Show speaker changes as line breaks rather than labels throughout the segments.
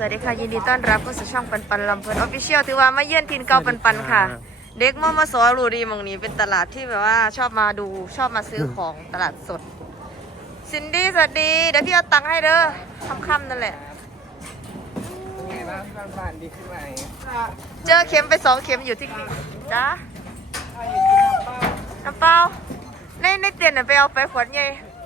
วัสดีค่ะยินดีต้อนรับเข้าสู่ช่องปันปันลำเพลินออฟฟิเชียลถือว่ามาเยี่ยนทินเก่าปันปันค่ะ เด็กมอสอรู้ดีมองนี้เป็นตลาดที่แบบว่าชอบมาดูชอบมาซื้อของตลาดสดซินดี้สวัสดีเดี๋ยวพี่เอาตังค์ให้เด้อค่ำๆนั่นแหละ
เป็นไงบ้างที่บ้านดีขึ้นไหม
เจอเข็มไป2 เข็มอยู่ที่นี่จ้า
ถ้าอยู่กินน้ำเปล่า
น้ำเปล่าในเตียนน่ะไปเอาไปขวดใหญ่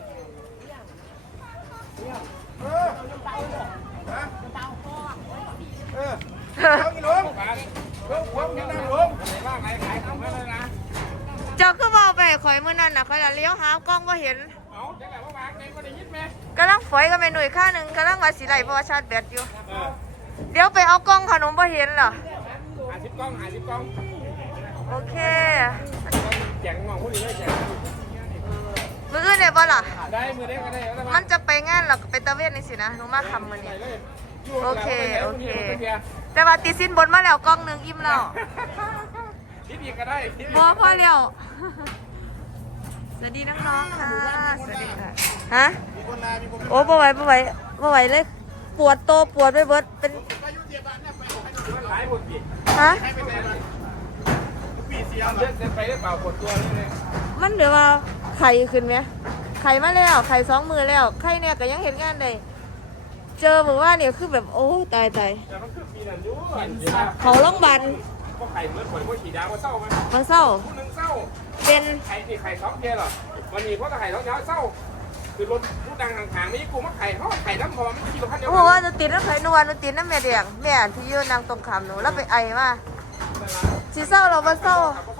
เขาอีลุงลุงยังนั่งลุงบ้างไหนขายของเลยนะ
เจ้าก็บอกไปข่อยเมื่อนั้นน่ะข่อยละเลี้ยวหากล้องก็เห็น
เอาจังไหนว่าวางเองก็ได้ยินไหม
กำลังฝอยกับแม่หนุ่ยข้าหนึ่งกำลังว่าสีไหลเพราะว่าชาร์จแบตอยู่เดี๋ยวไปเอากล้องขนมบ่เห็นเหรอ
50 กล้อง50 กล้อง
โอเค
แจกมองผู้ดีเลยแจก
มืออื่นเนี่ยบ่ล่ะ
ได้มือได้ก็ได้แล้ว
มันจะไปงานหรอไปตะเวนนี่สินะหนูมาทำมือนี้โอเคแต่ว่าตีสิ้นบนมาแล้วกล้องหนึงอิ่มแล้ว
คิดอีกก็ได้
บ่พอแล้วสวัสดีน้องๆค่ะสวัสดีค่ะฮะโอ้บ่ไหวเลยปวดโตปวดไปเบิดเป็น
หลายหมดกี่
ฮะ
ปีเสียเดินไปได้เปล่าปวดตัวนี่เลย
มันเดี๋ยวว่าไข่ขึ้นไหมไข่มาแล้วไข่2 มือแล้วไข่เนี่ยก็ยังเห็นงานได้เจอบอกว่าเนี่ยคือแบบโอ้ตาย
แต่มันคือปีนั้นอยู่
เขาโรงพยาบาล
ก็ไข่เหมือนข่อยว่าขี่ดาวว่าเศร้าไหม
มันเศร้า
ผู้นึงเศร้า
เป็น
ไข่ที่ไข่สองเทียหรอวันนี้เพราะแต่ไข่ท้องเท้าเศร้าคือรถผู้ดังห่างๆไม่กูมาไข่เขาไข่น้ำหอมไม่กินรถคันเดียว
โอ้โหจะติดน้ำไข่นวลมันติดน้ำแม่แดงแม่ที่ยืนนางตรงขามหนูแล้วไปไอมาสีเศร้าเรามาเศร้า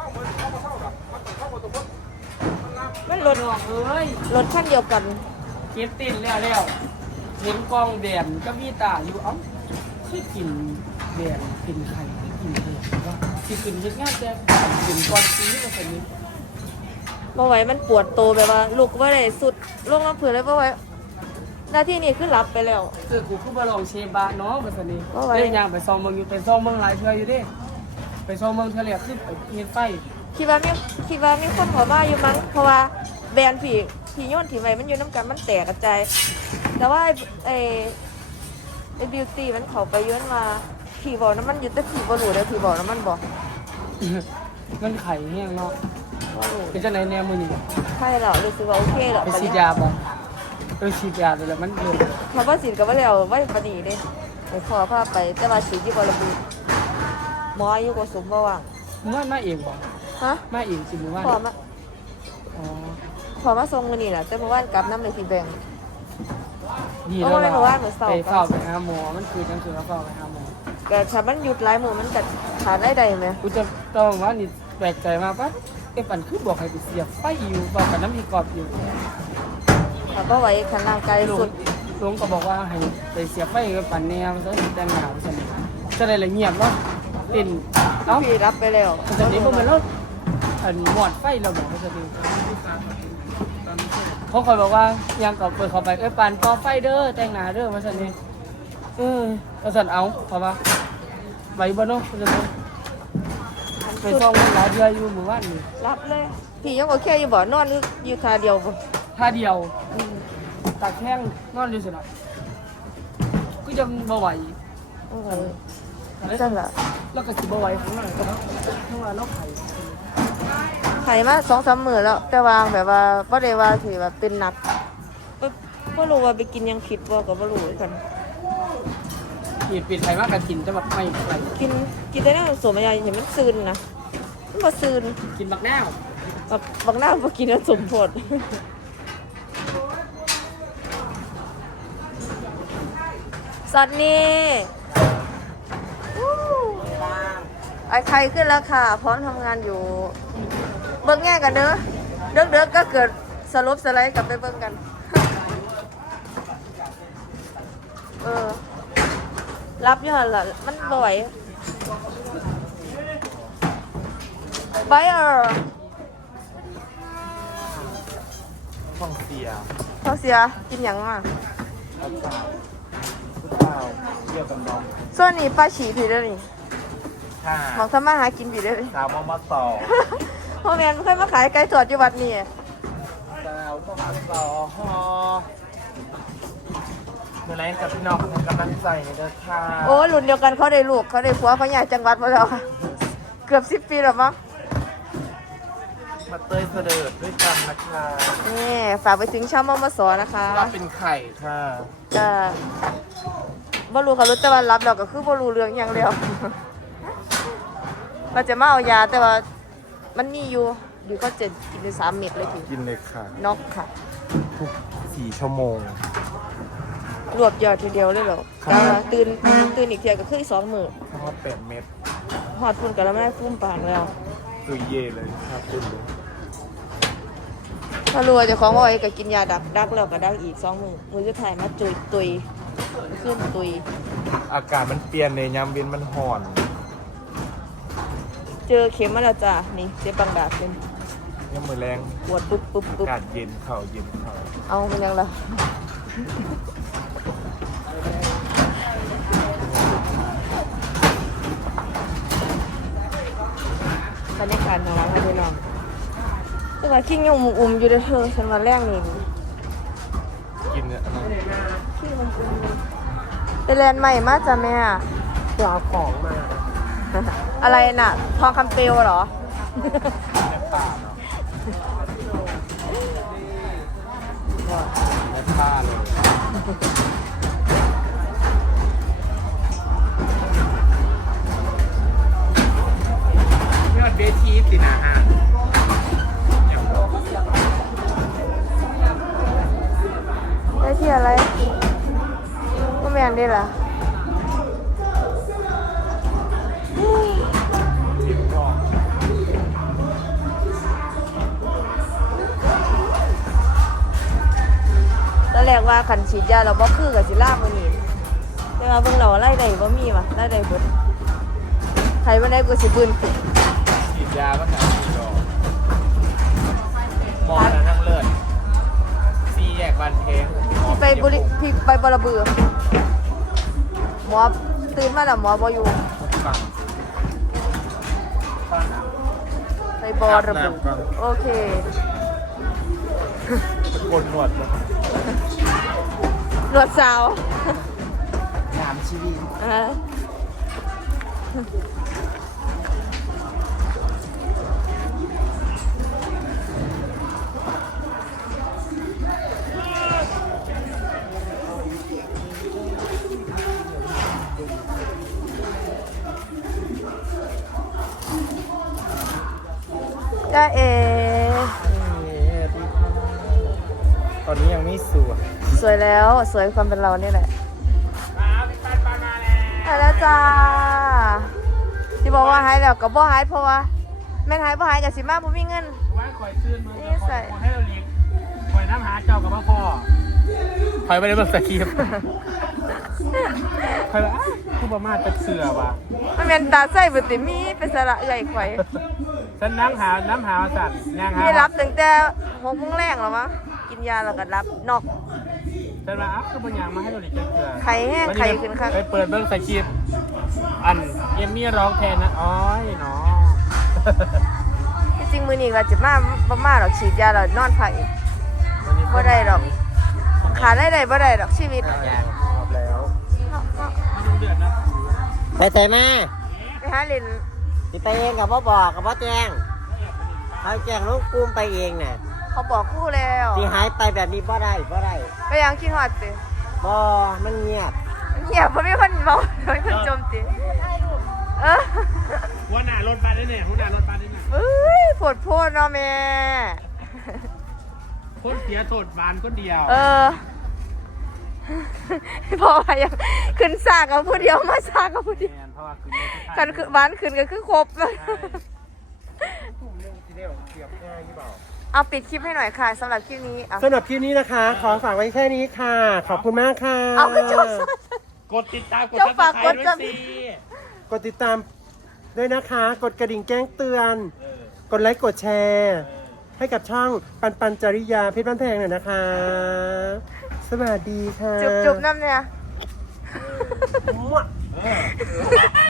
มันรถ
น้องเอ้ย
รถขั้นเดียวกัน
เก็บตินแล้วเห็นกองแบนก็มีตาอยู่เอ้าที่กินแบนกินไข่ที่กินแบนว่าที่กินยึดง่ายแต่กินก่อนซีก็เป็นนี้
บ่ไหวมันปวดโตแบบว่าลูกว่าได้สุดลงน้ำผืนเลยบ่ไหวหน้าที่นี่คือรับไปแล้ว
คือกูคือมาลองเชบะเนาะแบบนี้
ว่าไว้
เล่นยางไปซองเมืองอยู่ไปซองเมืองหลายเทื่ออยู่เดิไปซองเมืองเทื่อแรกคือไปเฮ็ดไฟ
คิดว่ามีคนขอมาอยู่มั้งเพราะว่าแบรนด์ผีโยนถีไว้มันอยู่น้ำกันมันแตกกระจายแต่ว่าไอ้บิวตี้มันเขาไปย้อนมาผีบอกน้ำมันอยู่แต่ผีบอลูเด้อผีบอกน้ำมันบอก
มันไข่แห้งเนาะ
บอลู
เป็นจังไหนแนวมื้อนี้
ใช่เหรอรู้สึกว่าโอเคเหรอ
ไปฉีดยาบ่ฉีดยาไปแล้วมันเดือด
เขาว่าฉีดกับว่าแล้วว่าปนีเด้ไปขอพาไปแต่ว่าฉีดที่บอระบูหมออายุกว่าสมบ่ว่าง
เมื่อมาเองบ่
ฮะ
มาเองสิมื้อวาน
ขอมา
อ๋อ
ขอมาส่งมือนี่แหละแต่เมื่อวานกลับน้ำเลยสีแดง
ดีแล้ว
เอาไว้เมื่อวานมื้อเสาร์
ไปเฝ้าไปหาหมอมันคือจังซี่ว่าเฝ้าไปหาหมอ
แต่ถ้ามันหยุดหลายมือมันกัดขาดได้ใดไหม
กูจะต้องว่านี่แปลกใจมากปะไอ้ปันคือบอกให้ไปเสียบไฟอยู่บอกกับน้ำมีกรอบอยู่
ถ้าก็ไหวขันร่างกาย
ลุ
สุ
ง
ด
ลุงก็บอกว่าให้ไปเสียบไฟกับปันแนวซะแต่งหนาวฉันจะได้ละเงียบเนาะตินเอ้า
พี่รับไปแล้ว
ตอนนี้พวกมันแล้วอันหมอดไฟเราบอกว่าจะดีเขาคอยบอกว่ายังกับเปิดเข้าไปเอ้ยปันก่อไฟเด้อแต่งหนาเด้อมาสันนี่มาสันเอาเพราะว่าใบบ้านเนาะมาสันนี่ไปซ่องมันหลายเดือนอยู่หมู่บ้านนี่
รับเลยพี่ยังโอเคอยู่บ่นอนอยู่คาเดียวบ่
ท่าเดียวตากแข้งนอนอยู่สินะก็ยังบ่ไหว
โอ้ยจังละ
แล้วก็สิบ่ไหวข้างหน้าเนาะข้างหน้าเราไข่
ไข่มา2-3 มื้อแล้วแต่วางแบบว่าบ่ได้ว่าสิแบบเป็นหนักบ่รู้ว่าไปกินยังผิดบ่ก็บ่รู้คือกัน
ปิดไข่มากกันกินจะแบบไม่ไหว
กินได้แล้วสวมยาเห็นมันซึนนะมันบ่ซึน
กินบักแนว
แบบบางหน้าบ่กินแล้วสมโพธิสัตว์นี่ไอ้ไข่ขึ้นแล้วค่ะ พร้อมทำงานอยู่ เบิ่งแง่กันเด้อเด้อก็เกิดสลบสไลด์กลับไปเบิ่งกัน รับอยู่หั่นล่ะมันบ่ไหวไป
ท้องเสีย
เขาเสียกินหยังมา
ข้าวเปล่าข้าวเกี่ยวกับน้อง
ส่วนนี้ป้าฉี่ผิดแล้วนี่
ค่ะ
หมองทำมาหากินผิดแล้วนี่
สาวมาต่อ
พ่อแม่ไม่เคยมาขายไก่ทอดอยู่วัดนี่
สาวมาต่อฮอ
เมื่อไรกับพี่น้องให้กำลังใจในเด้อค่ะ
โอ้รุ่นเดียวกันเขาได้ลูกเขาได้ผัวเขาย้ายจังหวัดมาแล้วค่ะเกือบ10 ปีแล้วมั้ง
มาเตยเสด็จด้วยกันนะคะ
นี่ฝากไปถึงชาวมมสนะคะ
รับเป็นไข่ค่ะ
จะบ่รู้ค่ะรู้แต่ว่ารับแล้วก็คือบ่รู้เรื่องอย่างเดียว เราจะมาเอายาแต่ว่ามันมีอยู่เขาจะกินใน3 เม็ดเลยที
กินเลยค่ะ
น็อกค่ะ
ทุก4 ชั่วโมง
รวบยอดทีเดียวเลยเหรอ
ครับ
แต่ว่าตื่นอีกเทียก็คืออีก2 มื้อ
ทั้งหมด8 เม็ด
หอดพุ่นกันแล้วไม่ได้ฟุ้มปากแล้ว
ตุยเย่เลยครับคุณเลย
ถ้ารู้ว่าเจะของว่าไอ้ก็กินยาดักแล้วก็ดักอีก2 มื้อมื้อสุดท้ายมาตุยขึ้นตุย
อากาศมันเปลี่ยนในยามเย็นมันห่อน
เจอเข็มมาแล้วจ้ะนี่เจ็บบางดาบเป็น
ยังมือแรง
ปวดปุ๊บ
อากาศเย็นเข่าเย็นเข่า
เอามันยังล่ะบรรยากาศน่ารักเลยน้องแต่ว่าขี้ยังอุ่มๆอยู่เด้อเธอฉันว่าแรงนี่
กินเนี่ยอะไร
ขี้มันอุ่มไปแลนด์ใหม่มาจ้ะแม่
ปลาของมา
อะไรน่ะ ทองคำเปลวเหรอ
ในป่าเนาะในป่าเลยนี่มันเบทีสินะฮะ
ได้ที่อะไรก็แมนได้ล่ะตอนแรกว่าขันฉีดยาเราบ่คือกับสิล่ามันนี่แต่ว่าเบิ่งเราไล่ใดบ่มีว่ะไล่ใดเบิดใครบ่ได้กูสิปืนขึ้น
ฉีดยาก็หาฉีดดอกมองนะทั้งเลือดซีแยกบันเทง
ที่ไปบุรีที่ไปบรบือหมอตื่นมาแล้วหมอบ่อยู่
ฟัง
ไปบรบือโอเค
กดหนวดเลย
หนวดสาว
ถามชีวิต
อ่าจ้าเอ
ตอนนี้ยังไม่สวย
สวยแล้วสวยความเป็นเราเนี่ยแหละ
พี่ปันปามาแล้ว
หายแล้วจ้าที่บอกว่าหายแล้วก็บ่หายเพราะว่าแม่นหายบ่หายกับสิมาบ่มีเงิน
ว่าคอยซื่นมือ
นี่ใส่
คอยให้เราเลี้ยงคอยน้ำหาเจ้ากับพ่อคอยไปได้แบบสกีบคอยว่าผู้ประมาทจะเสือว่ะ
มันเป็นตาใส่บ่ติมีเป็นสระใหญ่ข่อย
ฉันน้ำหาสัตว์นางหา
พี่รับตั้งแต่6 โมงแรงแล้วมั้งกินยาแล้วก็รับนอก
ฉันว่าอ้าวคือปัญญางมาให้เราเลี้ยงเสือ
ไข่แห้งไข่ขึ้นครับ
ไปเปิดเบิ้งสกีบอันเอมมี่ร้องแทนนะอ้อยเนาะ
ที่จริงมื้อนี้ว่าจะมาบ่มาหรอกฉีดยาแล้วนอนพักอีกบ่ได้หรอกขาได้บ่ได้หรอกชีวิต
ชอบแล้ว
เดือดนะ
ไปใส่มา
ไปหาเล่น
สิไปเองกับพ่อบอกกับพ่อแจ้งเขาแจ้งลูกกุ้มไปเองน่ะ
เขาบอกครู่แล้ว
ที่หายไปแบบนี้บ่ได้
ไปยังคิดฮอดติ
บ่มันเงียบ
เงียบบ่มีคนเว้าบ่มีคนโจมตีเออ
หัวหน้ารถบัสได้เนี่ยหัวหน้ารถบัสได้เนี่ย
เอ้ยปวดโพดเนาะแม่
คนเสียโทษบานคนเดียว
เออ พอไปยังขึ้นสร้างกับผู้เดียวมาสร้างกับผู้เดียว
แมนเพราะว่าคือไม่ได้
กันคือบ้านขึ้นก็คือครบเลย
ทีเดียวเสียบง่ายที่เปล่า
เอาปิดคลิปให้หน่อยค่ะสำหรับคลิปนี้เอา
สำหรับคลิปนี้นะคะ ขอฝากไว้แค่นี้ค่ะ ขอบคุณมากค่ะ
เอาก็จบ
กดติดตามกด
เจ้าฝากกด
ด้วยสิ
กดติดตามด้วยนะคะ กดกระดิ่งแจ้งเตือน กดไลค์กดแชร์ ให้กับช่องปันจริยาเพชรบ้านแพงหน่อยนะคะ สวัสดีค่ะ
จุบๆน้ำเนี่ย